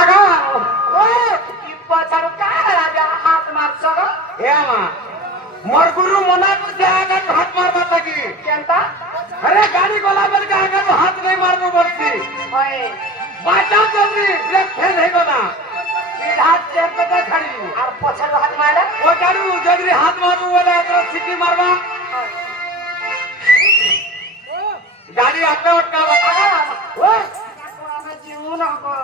आगा ओ ई पछाड़ का राजा हाथ मार सको ए मा मोर गुरु मना को से आगा हाथ मारबा लगी केनता अरे गाड़ी गोला बल के आगा तो हाथ नहीं मारबो बोलती ओए बाटा जल्दी ब्रेक फेल है बना सीधा चेर पे खड़ी और पछाड़ हाथ मारे ओ गाड़ी जल्दी हाथ मारबो बोले तो सिटी मारबा गाड़ी अटका अटका आगा ओ हमें जीवन को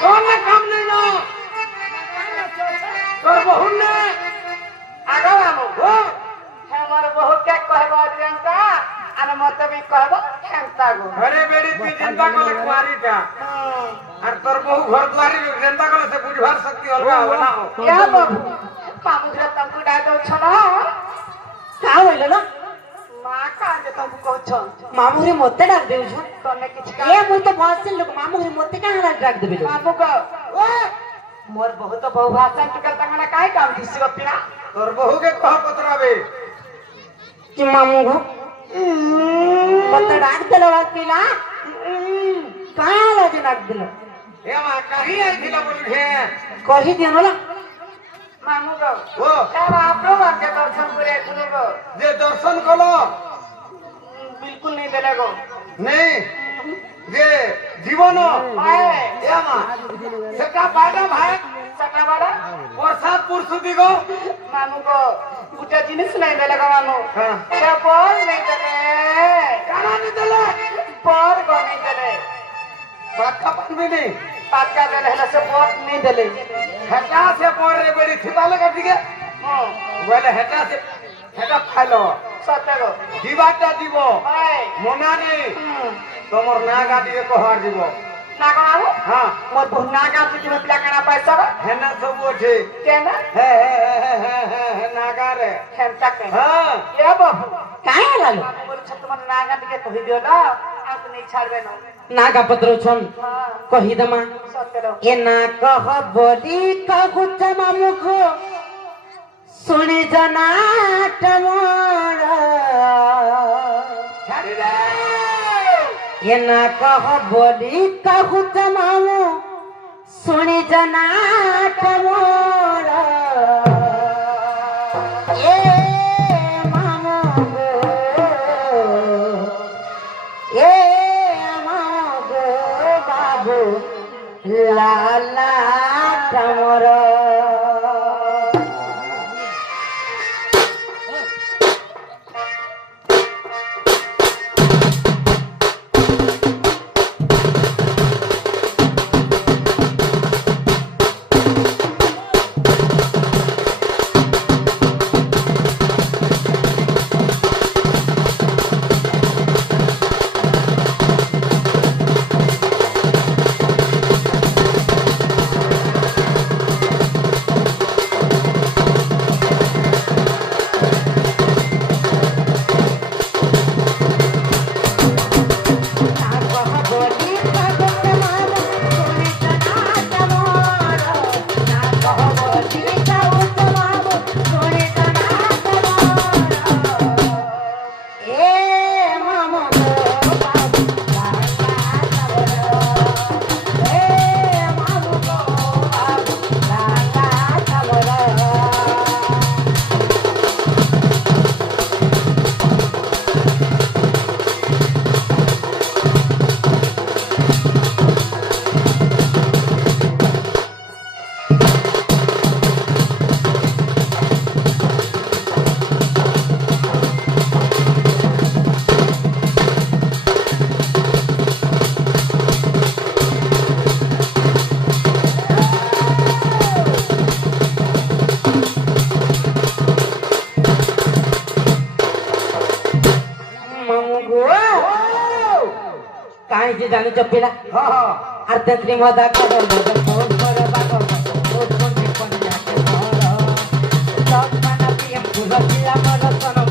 कौन ना काम नहीं ना तोर बहु ने आगा मामू हो हमर बहुत के कहबो जनता अन मत भी कहबो खेमता गो अरे बेड़ी तू चिंता कर कुआरी का और तोर बहु घर द्वारी चिंता कर से बुझवार सकती अलगा बना हो क्या बाबू मामू रे तुमको डाटो छना का होइल ना मां का जे तुमको कहू छ मामू रे मते डाक देउ छ तने किछ का ए मुई तो बहुत से लोग मामू रे मते का डाक देबे मामू को ओ मोर बहुत बहु भाषा टुकल तंगना काहे काम दिसि पिना तोर बहु के कह पतरावे कि मामू को मते डाक देलो पिला का लागे डाक देलो ए मा कहीं आई थी बोल के कहि दियो ना मामू को ओ तब आपरो के दर्शन करे सुनो को जे दर्शन कलो बिल्कुल नहीं देले को नहीं जे जीवन हाय ए मा सेका बाडा भाई सका बड़ा प्रसाद पुरसुदी गो मामू को गुटा जिनिस नहीं देले को मामू हां क्या बोल नहीं देले काना नहीं दले पर को नहीं देले पक्का पान भी नहीं पाका देले हला से वोट नहीं देले हेटा से पड़ रे बेड़ी छिपाले का दिगे हां बोले हेटा से हेटा खाइलो सत्य को जीवाटा दिबो हाय मना नहीं तोमर ना गाड़ी के कहर दिबो ना को मामू हां मोर बहुना का तुझे में पिला करना पैसा को हेना सब ओठे केना हे नागा रे खेमता के हां ये बाबू काहे लालो मोर छत मन नागा के कहि दियो ना आप नहीं छाड़बे ना नागा पत्रो छन हां कहि दमा सत्य रो ए ना कह बोली कहु त मामू को सुनि जना टमोर छाड़ी रे ए ना कह बोली कहु त मामू सुनि जना टमोर ए मामू गो ए मामू गो बाबू लाला टमोर जानी चपिला अर्थत्री मदा करो फोन पर बाको फोन पे कोन जाके करो सब मना पिए पूरा पिला मनो सनो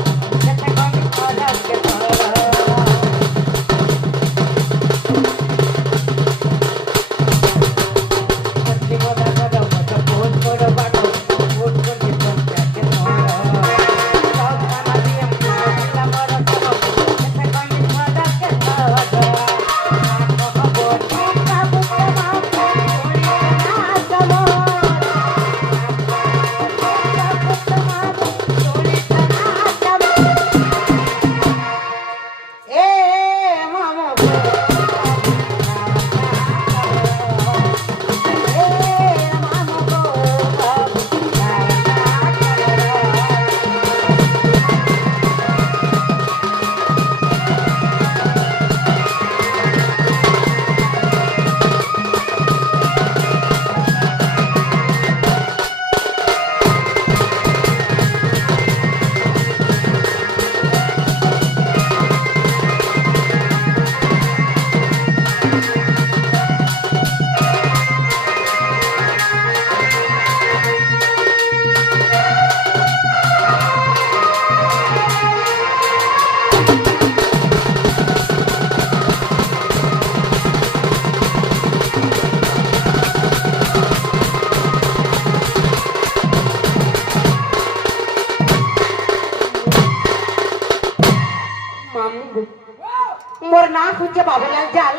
जते कोन आजा के करो अर्थत्री मदा करो फोन पर बाको फोन पे कोन जाके करो सब বাবুলাল জাল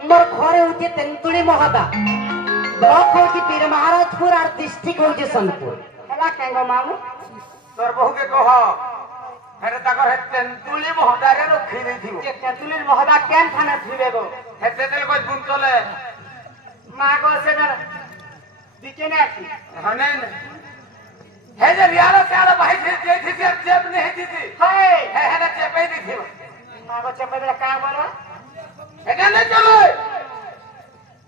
মোর ঘরে হচ্ছে তেন্তুলি মহাদা ব্লক হচ্ছে বীর মহারাজপুর আর ডিস্ট্রিক্ট হচ্ছে সোনপুর হেলা কেঙ্গ মামু তোর বহুকে কহ হেরে তাকর হে তেন্তুলি মহদারে রক্ষি দেইথিব যে তেঁতুলির মহদা কেন থানে ফিরে গো হে তেতেল কই গুণ চলে মা গো সেটা দিকে না কি হনে হে যে রিয়ালো চালো ভাই দিয়েছি আর চেপ নেই দিছি হাই হে হে চেপে দিছিব মা গো চেপে দিলে কাম বলো এটা নে চলো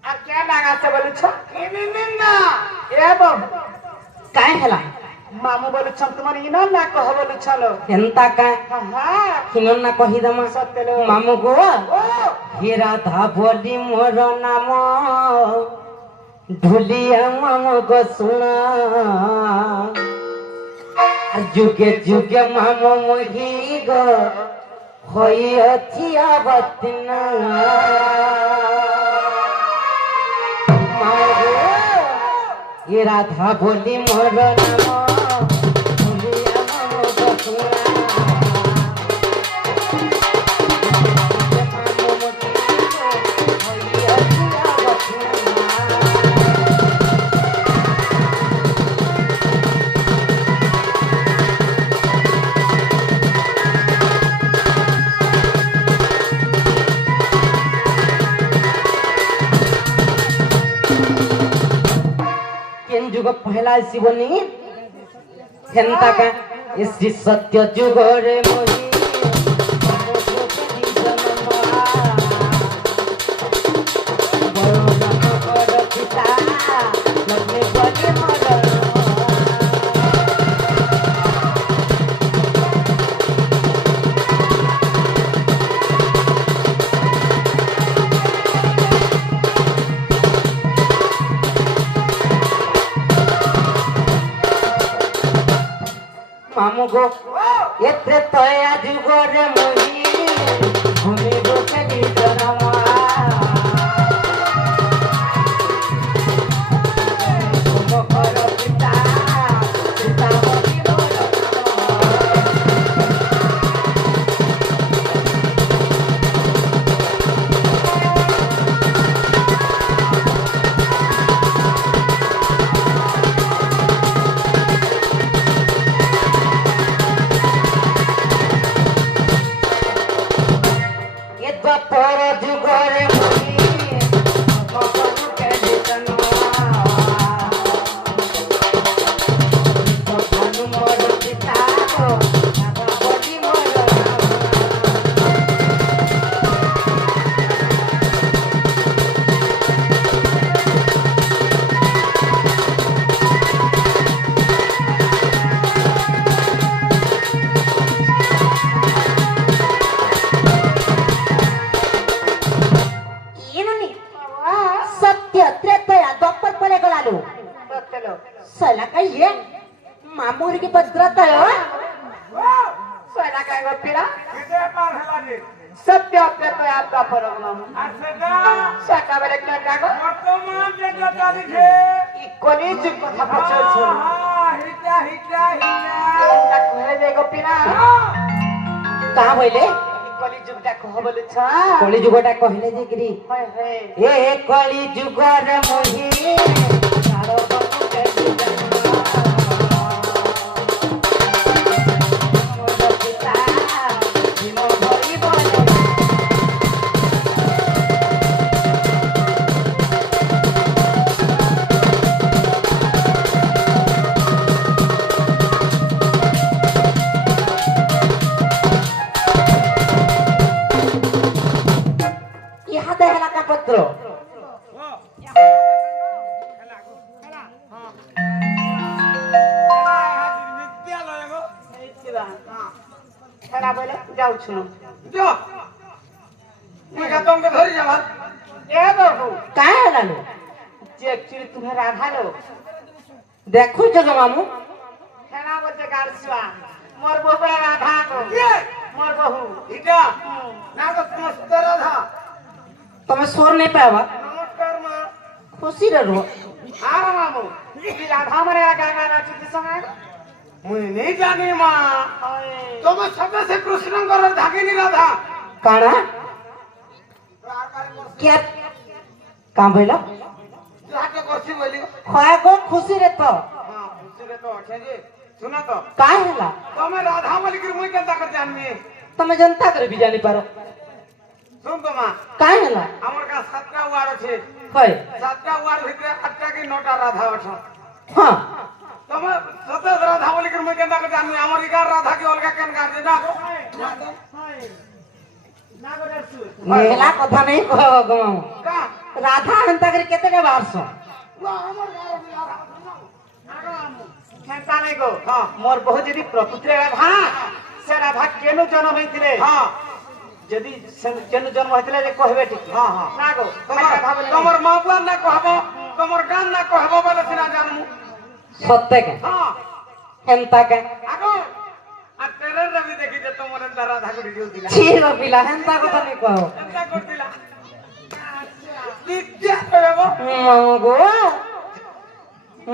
আর কে লাগাছে বলছ ইনিন না এ বাবু কায় হেলা মামু বলছ তোমার ইনো না কহ বলছলো এন্তা কায় হ্যাঁ কিনন না কহি দমা সত্যলো মামু গো ও হে রাধা বলি মোর নাম ঢুলিয়া মামু গো শুনা আর যুগে যুগে মামু মহি গো হইয়াছি আবতিনা মাগো এ রাধা বলি মোর নাম ঢুলিয়া মামু গো শুনা जुग पहला शिवनी हेंता का इस सत्य जुग रे मोही मामू गो एत्रे तया जुगरे मोही भूमि रोके दीदरमा तुम करो पिता पिता मोही बोलो पर जुगरे मोही मगनु के दितनवा मगनु मोर पिता को बड़ी मोर सत्यलो सला काही ये मामूरी की पत्रत है सोना काय गो पिरा किते पार हेला रे सत्य अपने तो आपका परम मामू আছেটা शाका बेले क्या कागो বর্তমান যেটা চলছে ই কলেজ কথা পছলছো হিটা হিটা হিটা তা কহে যে গো পিরা कहाँ बोले ই কলেজ যুগটা কহ বলছ कली जुगटा कहले जे गिरी হয় হয় ए कली जुगर मोही सारो बनु के दितनवा मोर पिता हिमो भरी बोले यहाँ देहला का पत्र খেলা বলে যাও শুনো যো তুই গাতমকে ধরি যাবা এ বাবু कहाँ है लालू যে একচুয়ালি তুমি রাধালো देखो जगह मामू খেলা বলতে গারসুয়া মোর বহু রাধা গো ইয়ে মোর বহু এটা না তো সমস্ত রাধা तुम्हें स्वर नहीं पावा নমস্কার মা खुशी रहो আর মামু কি রাধা মরে গাগা নাচিতে সময় মুই নেই জানি মা হয় তোমার সাথে সে কৃষ্ণঙ্কর ধাগিনী রাধা काना क्या काम भइल ଯାହାଟେ କସି ବୋଲି ଖୟା ଗো ଖୁସି ରେ ତ ହଁ ଖୁସିରେ ତ ଅଛେ ଯେ ଶୁନ ତ କାहे ହେଲା ତମେ ରାଧା ବୋଲିକିରି ମୁଇଁ କେନ୍ତା କରି ଜାଣିବି ତମେ जनता करे भी जानी पारो ଶୁଣ ତ ମା काहे ହେଲା ଆମର ଗାଁ 7ଟା ୱାର୍ଡ ଅଛି କଏ 7ଟା ୱାର୍ଡ ଭିତରେ 8ଟା କି 9ଟା ରାଧା ଅଛନ୍ ହଁ ତମେ ସତେ ରାଧା ବୋଲିକିରି ମୁଇଁ କେନ୍ତା କରି ଜାଣିବି ଆମର ଇ ଗାଁ ରାଧା କି ଅଲଗା କେନ୍ ଗାଁ ଯେ ନା मेला कथा नहीं कह गो କା राधा हंता करे केते के बारस ହେନ୍ତା ନାଇଁ ଗो ହଁ ମୋର ବହୁତ ଯଦି ପ୍ରକୃତିରେ ରାଧା ସେ ରାଧା କେନୁ ଜନ୍ମ ହେଇଥିଲେ ହଁ ଯଦି କେନୁ ଜନ୍ମ ହେଇଥିଲେ ଯେ କହିବେ ଟିକେ ହଁ ହଁ ନା ଗো ଖାଲି ରାଧା ବୋଲି ତମର ମା ବୁଆ ନା କହିବ ତମର ଗାଁ ନା କହିବ ବୋଲେ ସିନା ଜାଣମୁ सत्य के ହଁ हंता के ଆଗो आ ଟ୍ରେନରେ ବି ଦେଖିଛେ ତମର ଏନ୍ତା ରାଧା ଗୁଡ଼ି ଯାଉଥିଲା छीर पिला हंता कथा नहीं कहो ଏନ୍ତା କରୁଥିଲା ବିଦ୍ୟା କହିବ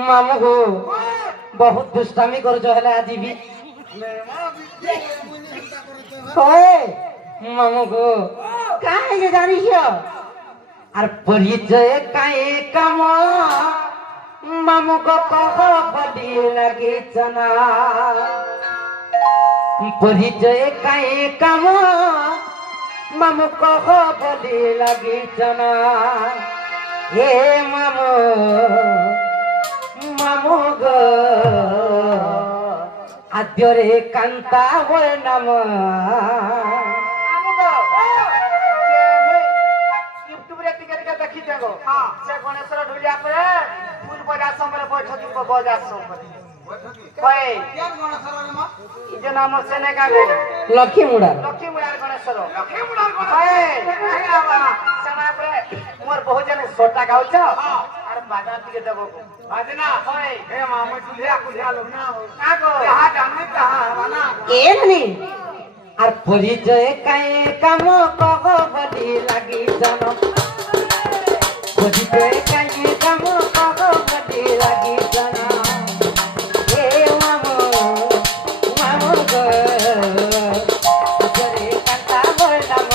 मामू गो बहुत दुष्टामी कर जो है आज भी ओए मामू गो काहे जे जानी हियो आर परिचय काहे काम मामू को कह बड़ी लगे चना परिचय काहे काम मामू कह बड़ी लगे चना हे मामू मामू गो आद्यरे कांता बोल नाम ୟୁଟ୍ୟୁବରେ ଟିକେ ଟିକେ ଦେଖିଛେ ଗो ସେ ଗଣେଶର ଢୁଲିଆ ପରେ ଫୁଲ ବଜା ସମୟରେ ବୈଠକି ବଜା ସମୟରେ କଏ କେନ୍ ଗଣେଶର ମା ଇ ଯେ ନାମ ସେ ନାଇଁ କାଗେ लक्ष्मी मुड़ा ଲକ୍ଷ୍ମୀ ମୁଳାର ଗଣେଶର ଲକ୍ଷ୍ମୀ ମୁଣ୍ଡାର କଏ ଗଣେଶ ସେନା ପରେ ମୋର ବହୁତ ଜଣ ସୋଟା ଗାଉଛ ଆର ବାଜା ଟିକେ ଦେବ ଗো ବାଜନା କଏ ହେ ମା ମୁଇଁ କୁଲିଆ କୁଲିଆ ଲୋକ ନା ନା ଗো ଯାହା ଜାଣିବି ତାହା ହେବା ନା ए नहीं आर परिचय काहे काम कह बड़ी लगी जन परिचय काहे काम कह बड़ी लगी जन हे मामू मामू गो आद्यरे कांता बोल नाम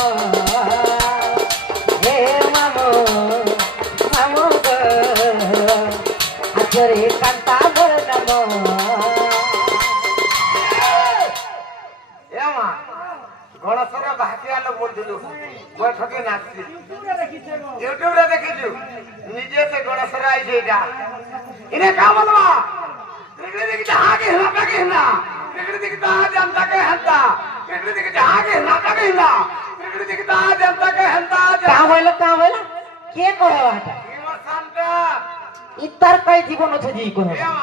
हे मामू मामू गो आद्यरे कांता बोल नाम ଏ ମା ଗଣେଶର ବାହାକିଆ ଲୋକ ବୋଲୁଥିଲୁ ବୈଠକି ନାଚି ୟୁଟ୍ୟୁବରେ ଦେଖିଛୁ ନିଜେ ସେ ଗଣେଶର ଆଇଛି ଏଇଟା ଇନେ କା ବୋଲବା ଟିକଡ଼ି ଦେଖି ଯାହା କି ହେଲା ତାକେ ହେଲା ଟିକଡ଼ି ଦେଖି ତାହା ଜାନତା କେ ହେନ୍ତା ଟିକଡ଼ି ଦେଖି ଯାହା କି ହେଲା ତାକେ ହେଲା ଟିକଡ଼ି ଦେଖି ତାହା ଜାନତା କେ ହେନ୍ତା कहाँ बोलो के कहे बाटा ଇମର ଶାନ୍ତା इतार कई जीवन अच्छे जी को ଏ ମା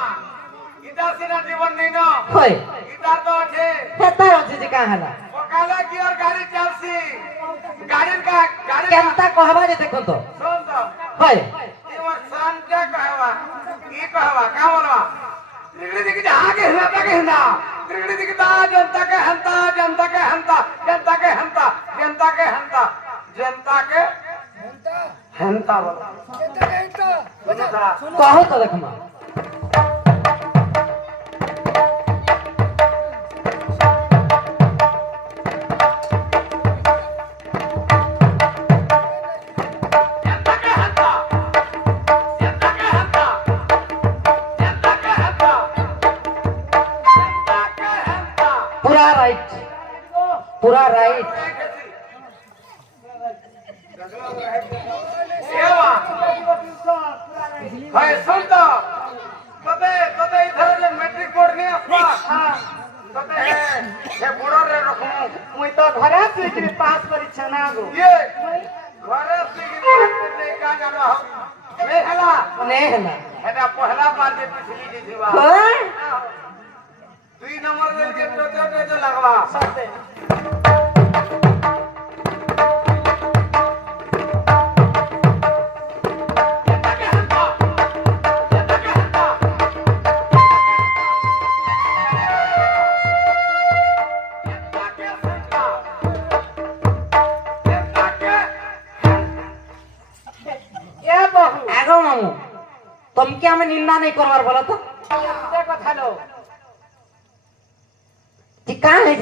ଇଟା ସିନା ଜୀବନ ନେଇନ होय ଇଟା ତ ଅଛି हेतार अच्छे जी कहाँ हला ପକାଲେ ଗିଅର ଗାଡ଼ି ଚାଲସି ଗାଡ଼ି ଗାଡ଼ି केनता कहबा जे देखो तो ଶୁଣ ତ होय इमर शांता कहवा ई कहवा का बोलवा त्रिगड़ी दिख जहां के हिला तक हिला त्रिगड़ी दिख ता जनता के हंता जनता के हंता जनता के हंता जनता के हंता जनता के हंता बोला जनता के हंता कहो तो देखमा जनता के हंता जनता के हंता जनता के हंता जनता के हंता पूरा राइट एवा हाय सुनता तते तते इधर जे मैट्रिक बोर्ड ने असवा तते हे बोर्ड रे रखमु ମୁଇଁ ତ ଘରେ ଆସିକିରି ପାସ୍ କରିଛେ ନା ଗो ये घरे सिगी ने का जानो हम ने हला नहीं हला हेटा पहला बार जे पिछली जी थीवा होय 2 नंबर दे के तो लगवा ସତେ जनता के हंता जनता के हंता जनता के हंता जनता के ଏ ବହୁ आगो मामू तुम क्या हमें निंदा नहीं करवार बोला तो ସେ କଥା लो कि कहाँ है